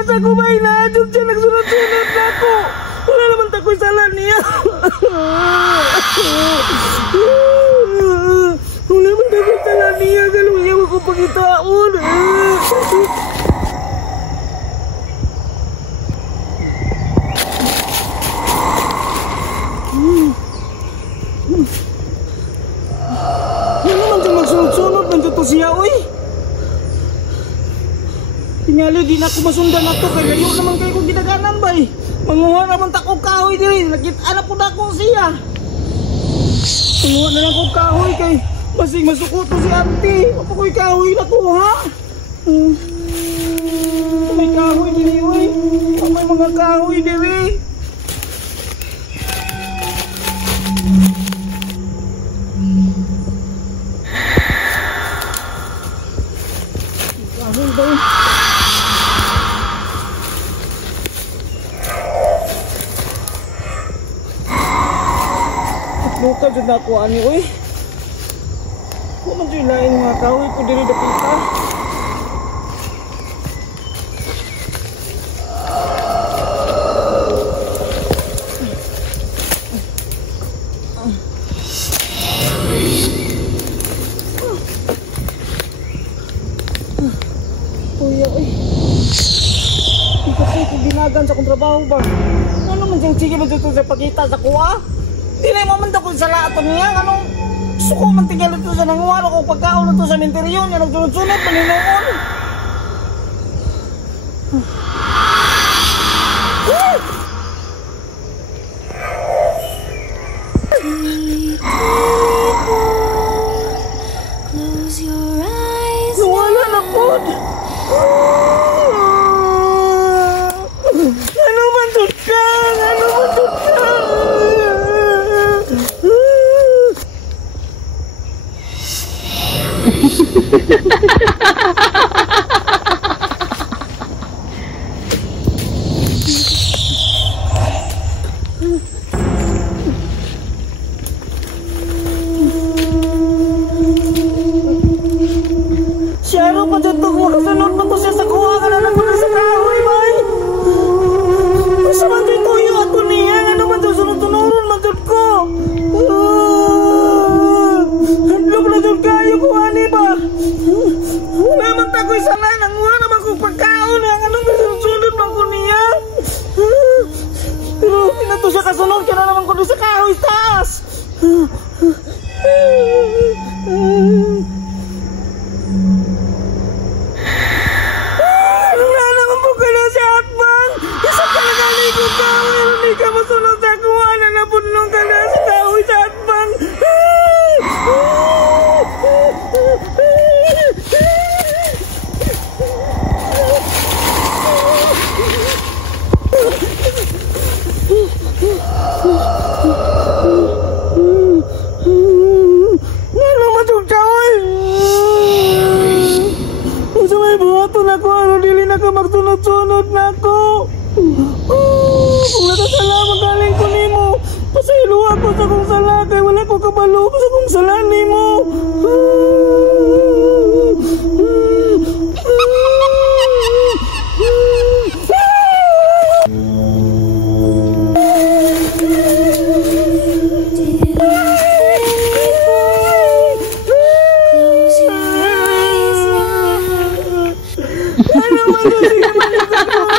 asa ko ba inadyo siya nagsunod-sunod na ako. Wala naman tako'y sala niya. Wala naman tako'y sala niya. Galuya mo kong pagitaon. Yan naman siya magsunod-sunod. Nandiyo to siya, oy. Tingali, di na ako masundan na to. Kaya layo naman kayo kong ginaganan ba eh. Manguha naman takong kahoy din. Nakita po na ko siya. Manguha na lang kong kahoy kay masing masukot to si auntie. Apa ko'y kahoy na ko ha? May kahoy din oy. May mga kahoy din eh. Kahoy ba yun? Luka dyan na ako ani oy. Kung man dyan lain mga kahoy ko diri dapita. Kuya oy. Hindi kasi ko ginagan sa kong trabaho ba. Ano man dyan sige ba dito sa pagkita sa kuha? Di na yung mamanda ko sa lahat niya. Anong suko man tigil ito sa nanguwalo ko pagkaon ito sa menteryon. Yan ang sunod-sunod maninoon. Nawala na po. Ano man doon ka? Ano man doon ka? Siya pa dyan to, makasunod pa to siya sa kuha ka na lang ko na sa kahoy, bay. Masa man dyan ko yung ato niya, ano man dyan sunod-tunuron man dyan ko. Handlok na dyan kayo ko, ani ba? Wala man tako'y sana, nanguha naman kong pagkaon, anong sunod man ko niya. Pero hindi na to siya kasunod, kaya na naman ko doon sa kahoy taas. Hindi ka masunod sa kuha na napunong ka na sa kahoy sa atbang. Ano matugtaway? Sa may buhaton ako, ano dili na ka magsunod-sunod na ako. Kung natasala magaling ko nimo, pasaylo ako sa kong sala kay wala ko kabalo sa kong sala nimo. Ano man na sige man nagtulog.